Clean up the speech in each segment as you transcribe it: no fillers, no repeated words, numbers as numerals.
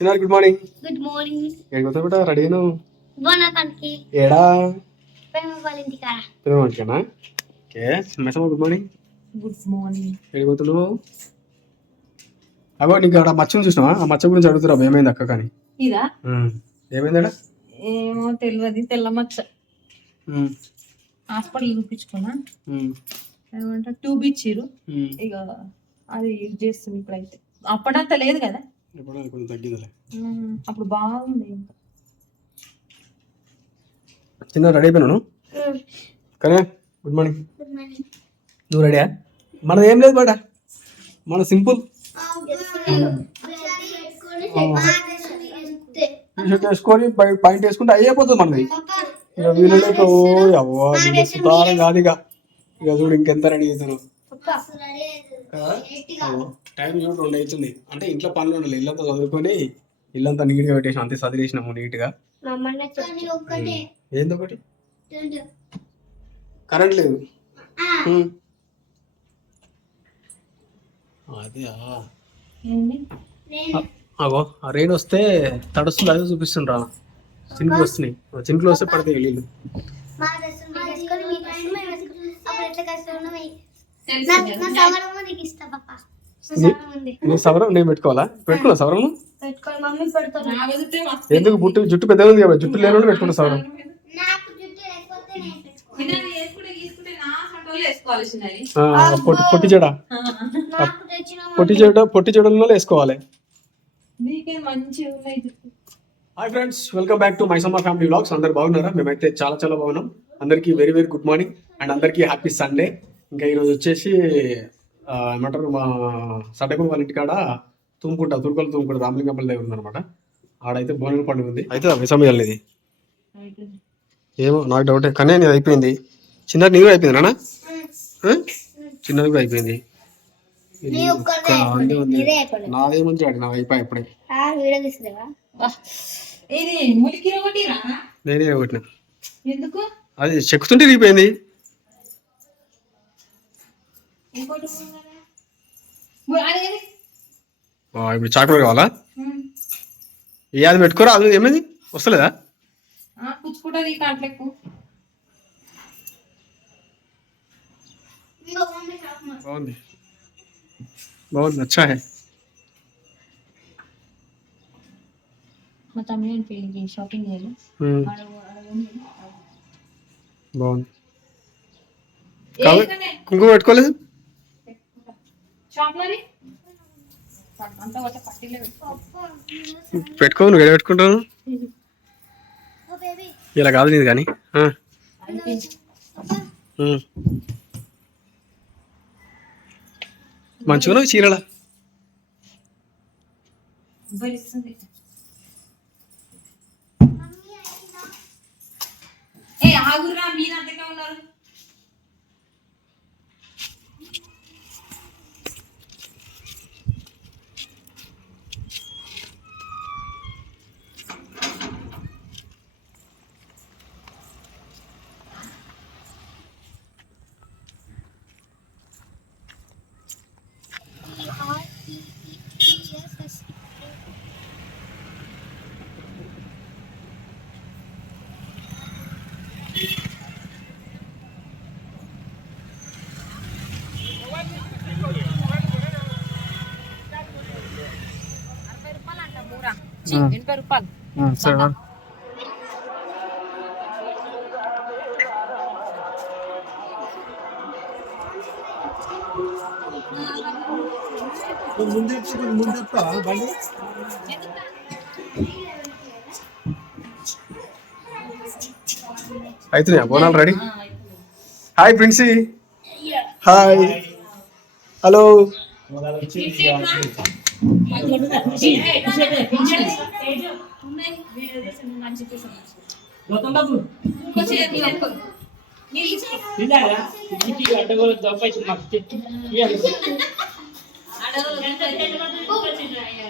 Good morning. Good morning. ఏడిపోతా బిడ్డ ready అయినా బోనానికి ఏడా వాళ్ళ ఇంటికాడ పిల్లవాడికేనా? Okay Mesamma good morning. Good morning. ఏడిపోతున్నావు? అగో నీకు అక్కడ మచ్చను చూసినావా? ఆ మచ్చ గురించి అడుగుతురా ఏమైంది అక్క కానీ. ఇదా ఏమైందా? ఏమో తెలియదు, తెల్ల మచ్చ. హాస్పిటల్ చూపించుకున్నా, ఏమంటారు ట్యూబ్ ఇచ్చిర్రు. ఇక అది యూజ్ చేస్తుంది ఇప్పుడైతే. అప్పుడంతా లేదు కదా, కొంచెం తగ్గిందిలే. అప్పుడు బాగుంది. ఇంకా చిన్న రెడీ అయిపోయినాను కానీ. Good morning. నువ్వు రెడీయా? మనది ఏం లేదు బట, మన సింపుల్ టీషర్ట్ వేసుకొని పాయింట్ వేసుకుంటే అయిపోతుంది మనది. ఇక వీళ్ళకి సుతారం కాదు. ఇక చూడు ఇంకెంత రెడీ అవుతారు. టైం చూడు 2 అవుతుంది. అంటే ఇంట్లో పనులు ఉండాలి. ఇల్లంతా చదువుకొని ఇల్లంతా నీట్గా పెట్టేసినాం, అంతే చదివేసినాము నీట్గా. ఏంది ఒకటి కరెంట్ లేదు. అదే అగో ఆ రెయిన్ వస్తే తడుస్తుంది, అదే చూపిస్తుండ్రా. చినుకులు వస్తున్నాయి, చినుకులు వస్తే పడతాయి నీళ్ళు. నీ సవరం నేను పెట్టుకోవాలా? పెట్టుకున్నా సవరం. ఎందుకు జుట్టు పెద్దగా ఉంది కదా, జుట్టు లేని పెట్టుకున్నా సవరం. పొట్టి చెడల్లో వేసుకోవాలి. Hi friends, welcome back to Maisamma family vlogs. అందరు బాగున్నారా? మేమైతే చాలా చాలా బాగున్నాం. అందరికీ very very good morning and అందరికీ హ్యాపీ సండే. ఇంకా ఈరోజు వచ్చేసి ఏమంటారు, మా సడ్డకుడు వాళ్ళ ఇంటికాడ తుమ్ముకుంటా రామలింగంపల్లి దగ్గర ఉందన్నమాట. ఆడైతే బోనాల పండుగ ఉంది. అయితే మైసమ్మ ఇది ఏమో నాకు డౌటే, కానీ నీది అయిపోయింది. చిన్నది నీరు అయిపోయింది నాన్న, చిన్నది కూడా అయిపోయింది. నాదేమంచి ఆడి నాకు అయిపోయి ఎప్పుడే నేనే కొట్టినా. అది చెక్కుతుంటే ఇరిగిపోయింది. ఇప్పుడు చాక్లెట్ కావాలా? అది పెట్టుకోరా, అది ఏమైంది వస్తలేదా? బాగుంది బాగుంది, అచ్చా హై. షాపింగ్ బాగుంది. కుంకుమ పెట్టుకోలేదు? పెట్టుకో, నువ్వు ఎక్కడ పెట్టుకుంటావు? ఇలా కాదు నీది కానీ. మంచిగా చీరలా ఆగురా, మీరు అంతగా ఉన్నారు. ₹80. సరే అవుతున్నాయా Bonalu ready? Hi Princy. Hi, hello.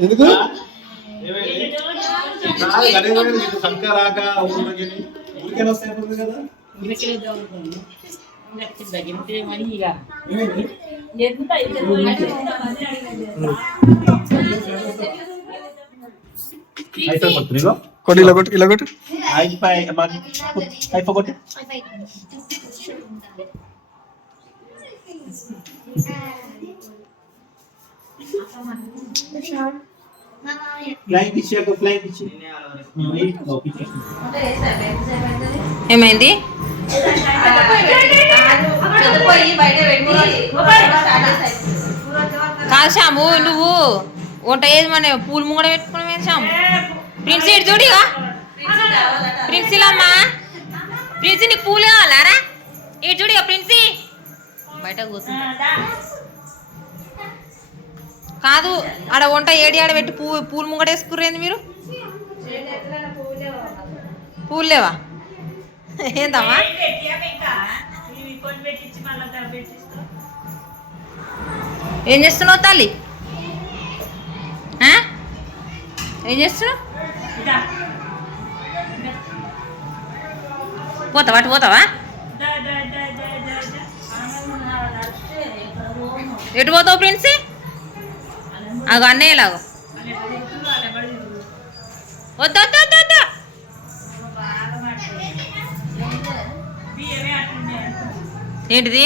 ఎందుకు అయిపోయి కొట్టి ఇలా కొట్టు ఇలా కొట్టు. అయిపోగొట్టు. ఫ్లైంగ్ ఇచ్చి ఫ్లైంగ్ ఇచ్చి ఏమైంది? కాదు శ్యాము, నువ్వు వంట ఏది మన పూలు ముంగడ పెట్టుకున్నావు శ్యాము. ప్రిన్సి ఇటు చూడిగా, ప్రిన్సిలమ్మా, ప్రిన్సి నీకు పూలు కావాలారా? ఇటు చూడిగా ప్రిన్సి, బయట కూర్చుంటా. కాదు, ఆడ వంట ఏడి ఆడ పెట్టి పూలు ముంగడ వేసుకుర్రేంది మీరు? పూలు లేవా? ఏందమ్మా? ఏం చేస్తున్నావు తల్లి? ఏం చేస్తున్నావు? పోతావా? అటు పోతావా? ఎటు పోతావు ప్రిన్సి? అగో అన్నయ్యలాగో. వద్దు వద్దు వద్దు వద్దు. ఏంటిది?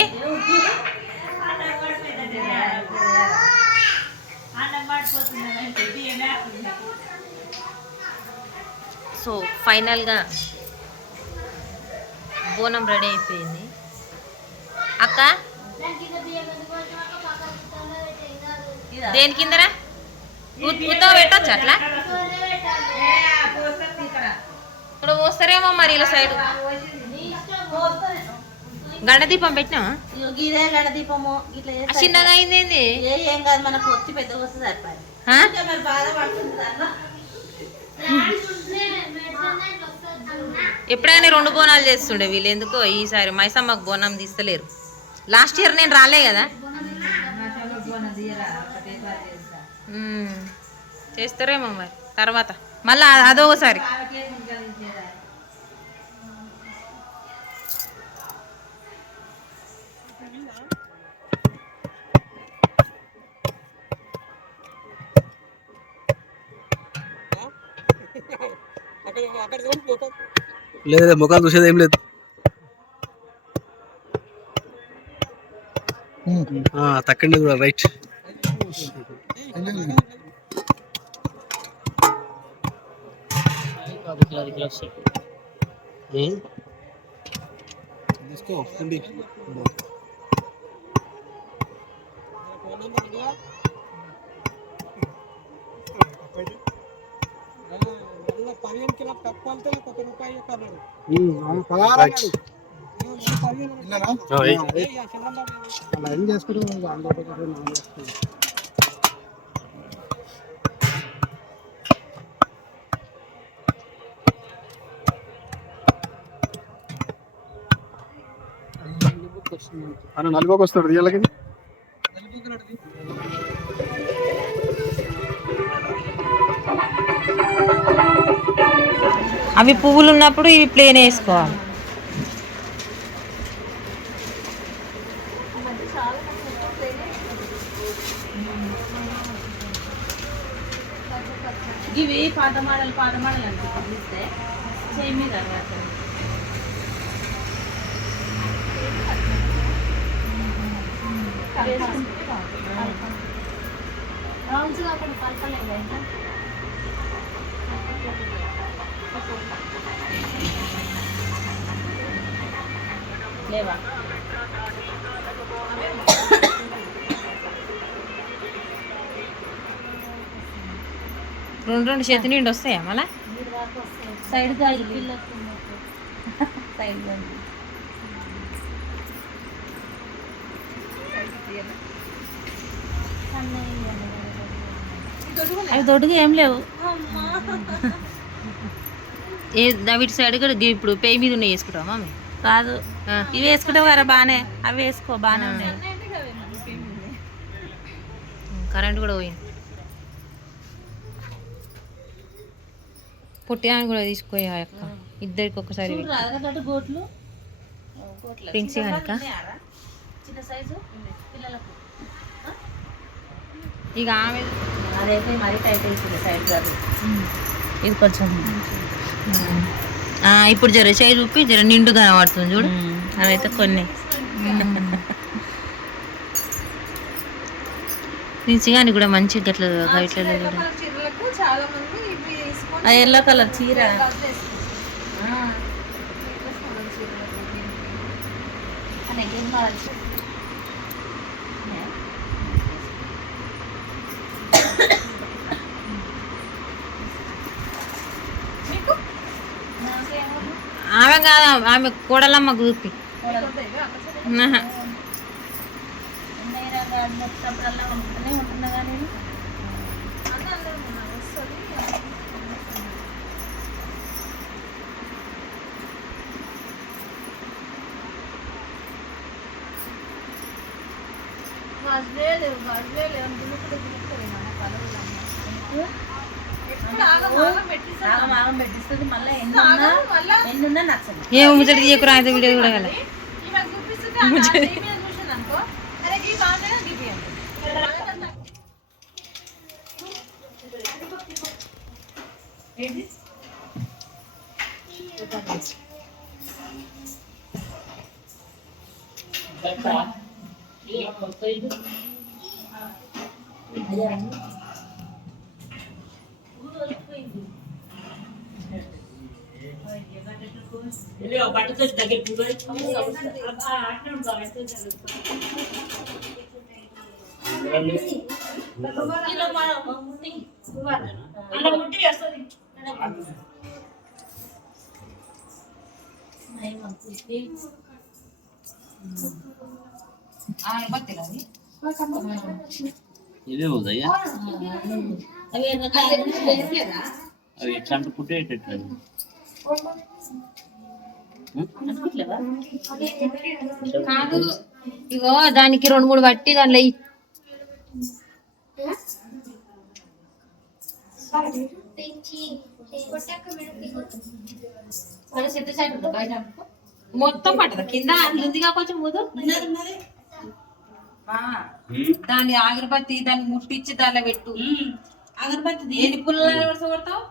సో ఫైనల్గా బోనం రెడీ అయిపోయింది. అక్క దేని కిందరా ఉత్తగా పెట్టచ్చు అట్లా? ఇక్కడ పోస్తారేమో మరి ఇలా సైడ్. గండదీపం పెట్టినావా? గీదే గడదీపము ఇట్లా చిన్నగా అయింది. ఏం కాదు, మనకు వచ్చి పెద్ద వస్తుంది సరిపోయి. మరి బాధపడుతుంది దాంట్లో. ఎప్పుడైనా 2 బోనాలు చేస్తుండే వీళ్ళు, ఎందుకో ఈసారి మైసమ్మకు బోనం తీస్తలేరు. లాస్ట్ ఇయర్ నేను రాలే కదా. చేస్తారేమో మరి తర్వాత మళ్ళీ అదొకసారి. లేదు ముఖాలు చూసేది ఏం లేదు. తక్కండి కూడా రైట్. అన్న నలుగురికి వస్తాడు రియల్కి. అవి పువ్వులు ఉన్నప్పుడు ఇవి ప్లేన్ వేసుకోవాలి. ఇవి పాత మోడల్ అంటే పంపిస్తే సేమ్ తర్వాత లేవా? రెండు చేతి నిండి వస్తాయా మళ్ళా? సైడ్ సైడ్ అవి దొడ్డుగా ఏం లేవు. వీటి సైడ్ కూడా ఇప్పుడు పేయి మీద ఉన్నాయి వేసుకుంటావా మమ్మీ? కాదు, ఇవి వేసుకుంటే కదా బాగానే. అవి వేసుకో బాగానే ఉన్నాయి. కరెంట్ కూడా పోయింది. పుట్టినా కూడా తీసుకోయా అక్క, ఇద్దరికి ఒకసారి. గోట్లు ప్రిన్సీ కనుక చిన్న సైజు పిల్లలకు ఇక ఆమె అదైతే మరీ టైట్ అవుతుంది సైడ్ కాదు. ఇది కొంచెం ఇప్పుడు జర చేయి చూపి జర నిండుగా కనబడుతుంది చూడు. అవైతే కొన్ని నిజంగాని కూడా మంచి గట్ల ఇట్లా చీరలకు చాలా మంది ఇవి వేసుకొని ఆ ఎల్లో కలర్ చీర ఆమె కాదు, ఆమె కోడలమ్మకు చూపి. ఆహా. మొత్తప్పుడల్లా ఉంటూనే ఉంటున్నా కానీ ఆగం పెట్టిస్తుంది. మళ్ళీ ఎన్నున్నా నచ్చదు. ఏం ముచ్చట తీయకురా, అయితే వీడియో కూడా కదా. ఇదే ఉదయ్యా అవి ఎట్లాంటి ఫుడ్ ఏంటట్లేదు కాదు, ఇగో దానికి 2-3 బట్టి దానిలో మొత్తం పట్టదు కింద అందుందిగా కొంచెం ముదు దాని అగరబత్తి దాన్ని ముట్టించి దానిలో పెట్టు. అగరబత్తి ఎన్ని పుల్లలు కొడతావు?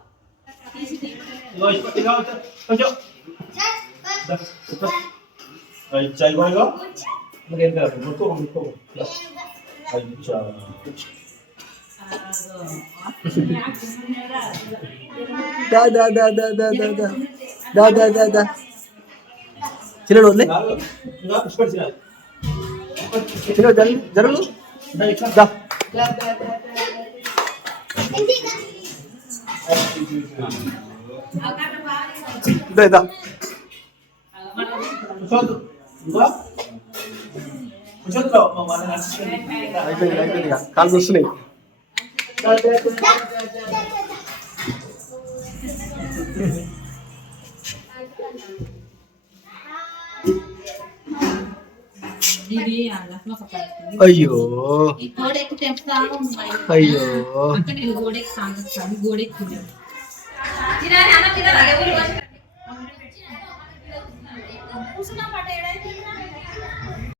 చిన్న వదిలే చిన్న జరగదు. అయిపోయింది కాలు వస్తున్నాయి. అయ్యో అయ్యో